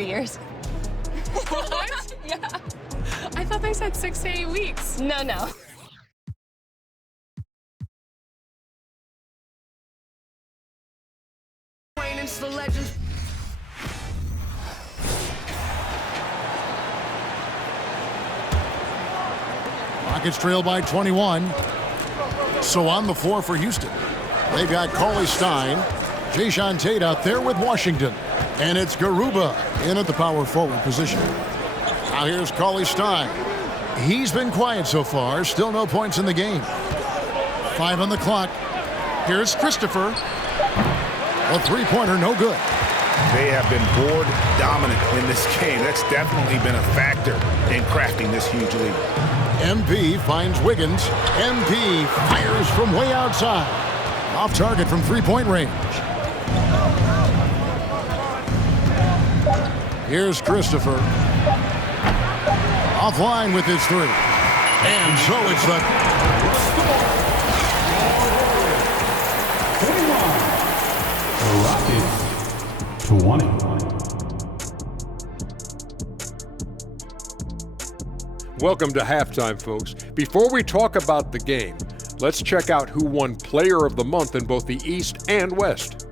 years. What? Yeah. I thought they said 6 to 8 weeks. No. The legends. Rockets trail by 21. So on the floor for Houston, they've got Cauley Stein, Jayshawn Tate out there with Washington, and it's Garuba in at the power forward position. Now here's Cauley Stein. He's been quiet so far, still no points in the game. 5 on the clock. Here's Christopher. A three-pointer, no good. They have been board dominant in this game. That's definitely been a factor in crafting this huge lead. MP finds Wiggins. MP fires from way outside. Off target from three-point range. Here's Christopher. Offline with his three. And so it's the... Rockets 20. Welcome to halftime, folks. Before we talk about the game, let's check out who won Player of the Month in both the East and West.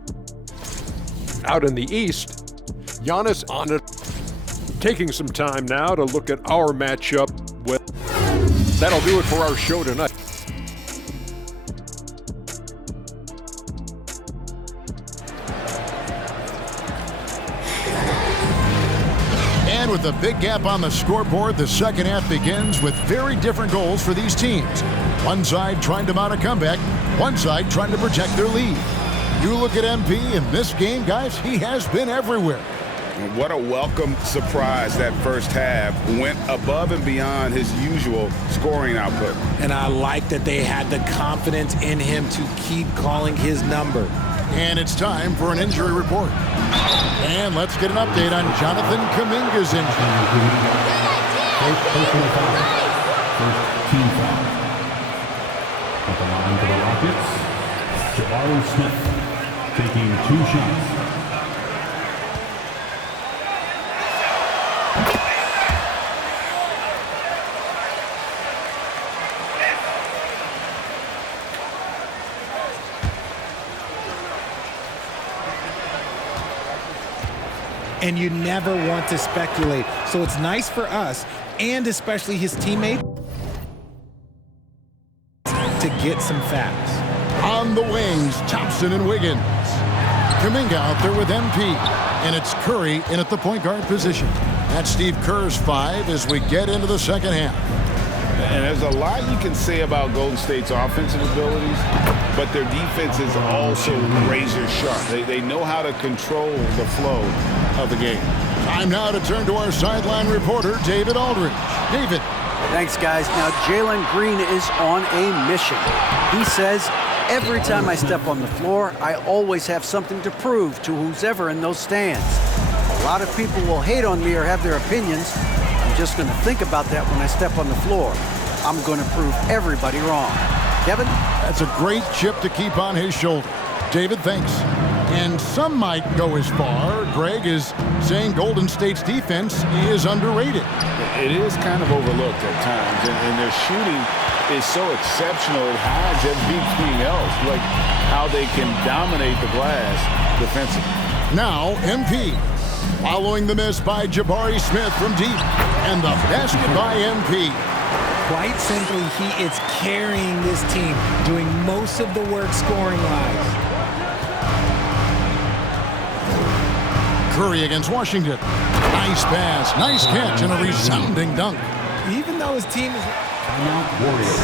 Out in the East, Giannis on it. Taking some time now to look at our matchup. Well, that'll do it for our show tonight. And with a big gap on the scoreboard, the second half begins with very different goals for these teams. One side trying to mount a comeback, one side trying to protect their lead. You look at MP in this game, guys, he has been everywhere. What a welcome surprise that first half. Went above and beyond his usual scoring output. And I like that they had the confidence in him to keep calling his number. And it's time for an injury report. And let's get an update on Jonathan Kuminga's injury. First personal foul. First team foul. At the line for the Rockets, Jabari Smith taking 2 shots. And you never want to speculate. So it's nice for us, and especially his teammates, to get some facts. On the wings, Thompson and Wiggins. Kuminga out there with MP. And it's Curry in at the point guard position. That's Steve Kerr's 5 as we get into the second half. And there's a lot you can say about Golden State's offensive abilities, but their defense is also razor sharp. They know how to control the flow of the game. Time now to turn to our sideline reporter, David Aldridge. David. Thanks, guys. Now, Jalen Green is on a mission. He says, every time I step on the floor, I always have something to prove to who's ever in those stands. A lot of people will hate on me or have their opinions. I'm just going to think about that when I step on the floor. I'm going to prove everybody wrong. Kevin? That's a great chip to keep on his shoulder. David, thanks. And some might go as far, Greg, is saying Golden State's defense is underrated. It is kind of overlooked at times, and their shooting is so exceptional it hides everything else, like how they can dominate the glass defensively. Now, MP. Following the miss by Jabari Smith from deep. And the basket by MP. Quite simply, he is carrying this team, doing most of the work scoring-wise. Curry against Washington. Nice pass, nice catch, and a resounding dunk. Even though his team is... Timeout Warriors.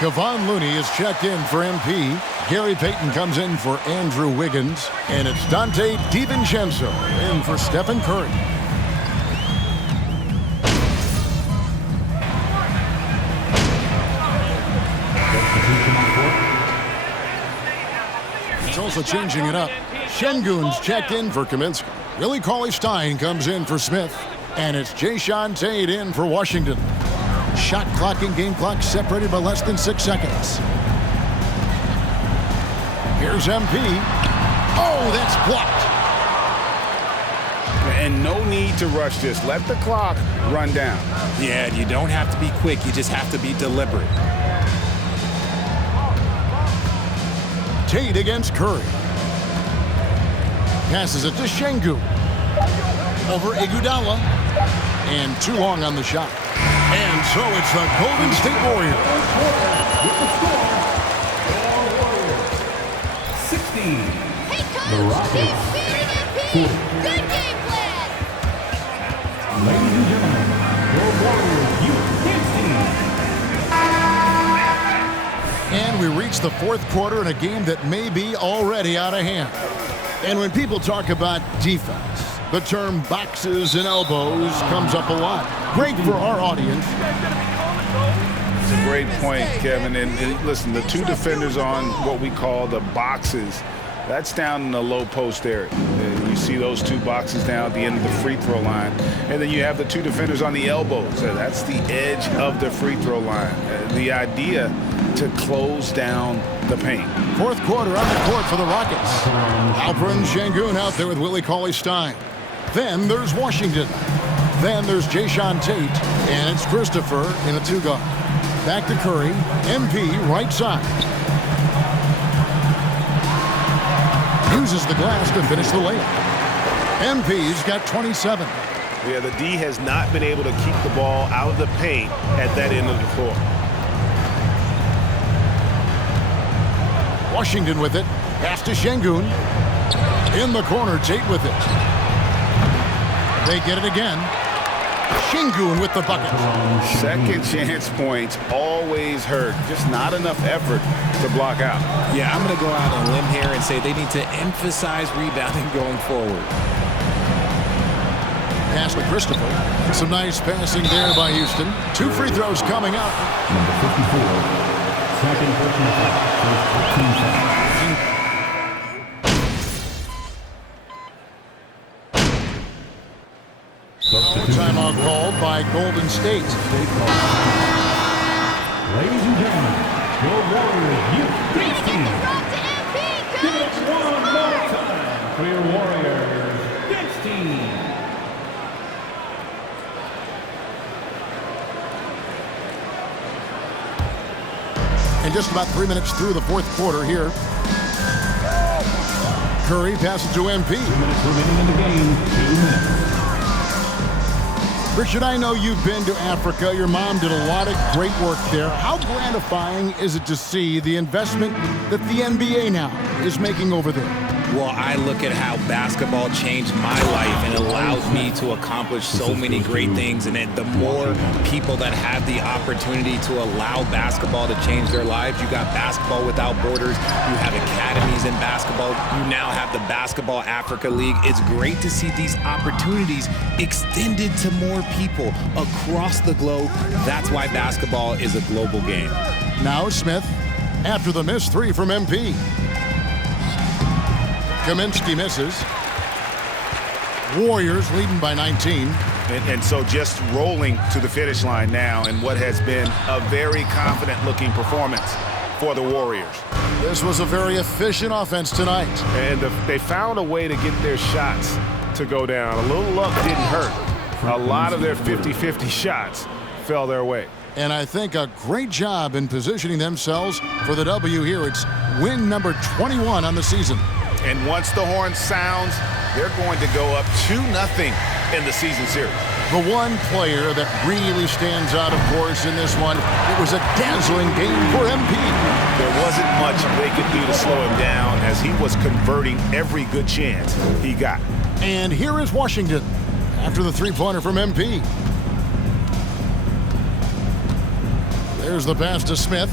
Kevon Looney is checked in for MP. Gary Payton comes in for Andrew Wiggins. And it's Dante DiVincenzo in for Stephen Curry. It's also changing it up. Şengün's checked in for Kaminsky. Willie Cauley-Stein comes in for Smith. And it's Jayshawn Tate in for Washington. Shot clock and game clock separated by less than 6 seconds. Here's MP. Oh, that's blocked. And no need to rush this. Let the clock run down. Yeah, you don't have to be quick. You just have to be deliberate. Tate against Curry. Passes it to Şengün. Over Iguodala. And too long on the shot. And so it's the Golden State Warriors. 60. Hey, Coach, The Rockets. Good game plan. Ladies and gentlemen, your Warriors Youth Dance Team. And we reach the fourth quarter in a game that may be already out of hand. And when people talk about defense, the term boxes and elbows comes up a lot. Great for our audience. It's a great point, Kevin. And listen, the two defenders on what we call the boxes, that's down in the low post area. You see those two boxes down at the end of the free throw line. And then you have the two defenders on the elbows. That's the edge of the free throw line. The idea to close down the paint. Fourth quarter on the court for the Rockets. Alperen Şengün out there with Willie Cauley-Stein. Then there's Washington. Then there's Jayshawn Tate. And it's Christopher in a two-guard. Back to Curry. MP right side. Uses the glass to finish the layup. MP's got 27. Yeah, the D has not been able to keep the ball out of the paint at that end of the floor. Washington with it. Pass to Şengün. In the corner, Tate with it. They get it again. Şengün with the bucket. Second chance points always hurt. Just not enough effort to block out. Yeah, I'm going to go out on a limb here and say they need to emphasize rebounding going forward. Pass to Christopher. Some nice passing there by Houston. 2 free throws coming up. Number 54. Second personal foul. First team foul. Timeout called by Golden State. Ladies and gentlemen, your Warriors Youth Dance Team. Give it one more time for your Warriors Dance Team. And just about 3 minutes through the fourth quarter here. Curry passes to MP. 2 minutes remaining in the game. 2 minutes. Richard, I know you've been to Africa. Your mom did a lot of great work there. How gratifying is it to see the investment that the NBA now is making over there? Well, I look at how basketball changed my life and allowed me to accomplish so many great things. And the more people that have the opportunity to allow basketball to change their lives, you got Basketball Without Borders, you have academies in basketball, you now have the Basketball Africa League. It's great to see these opportunities extended to more people across the globe. That's why basketball is a global game. Now Smith, after the missed 3 from MP. Kaminsky misses. Warriors leading by 19. And so just rolling to the finish line now in what has been a very confident-looking performance for the Warriors. This was a very efficient offense tonight. And they found a way to get their shots to go down. A little luck didn't hurt. A lot of their 50-50 shots fell their way. And I think a great job in positioning themselves for the W here. It's win number 21 on the season. And once the horn sounds, they're going to go up 2-0 in the season series. The one player that really stands out, of course, in this one, it was a dazzling game for MP. There wasn't much they could do to slow him down as he was converting every good chance he got. And here is Washington after the three-pointer from MP. There's the pass to Smith.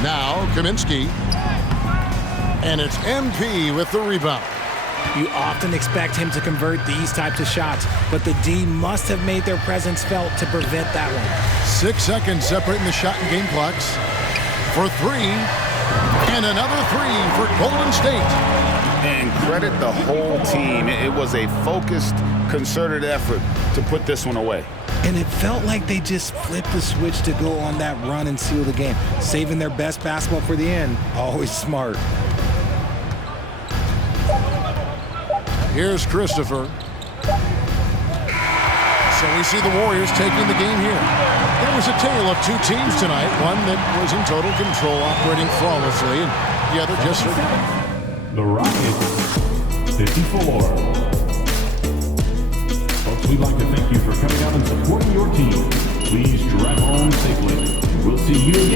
Now Kaminsky. And it's MP with the rebound. You often expect him to convert these types of shots, but the D must have made their presence felt to prevent that one. 6 seconds separating the shot and game clocks. For 3, And another three for Golden State. And credit the whole team. It was a focused, concerted effort to put this one away. And it felt like they just flipped the switch to go on that run and seal the game. Saving their best basketball for the end. Always smart. Here's Christopher. So we see the Warriors taking the game here. There was a tale of two teams tonight. One that was in total control, operating flawlessly, and the other just... The Rockets, 54. Folks, we'd like to thank you for coming out and supporting your team. Please drive home safely. We'll see you again.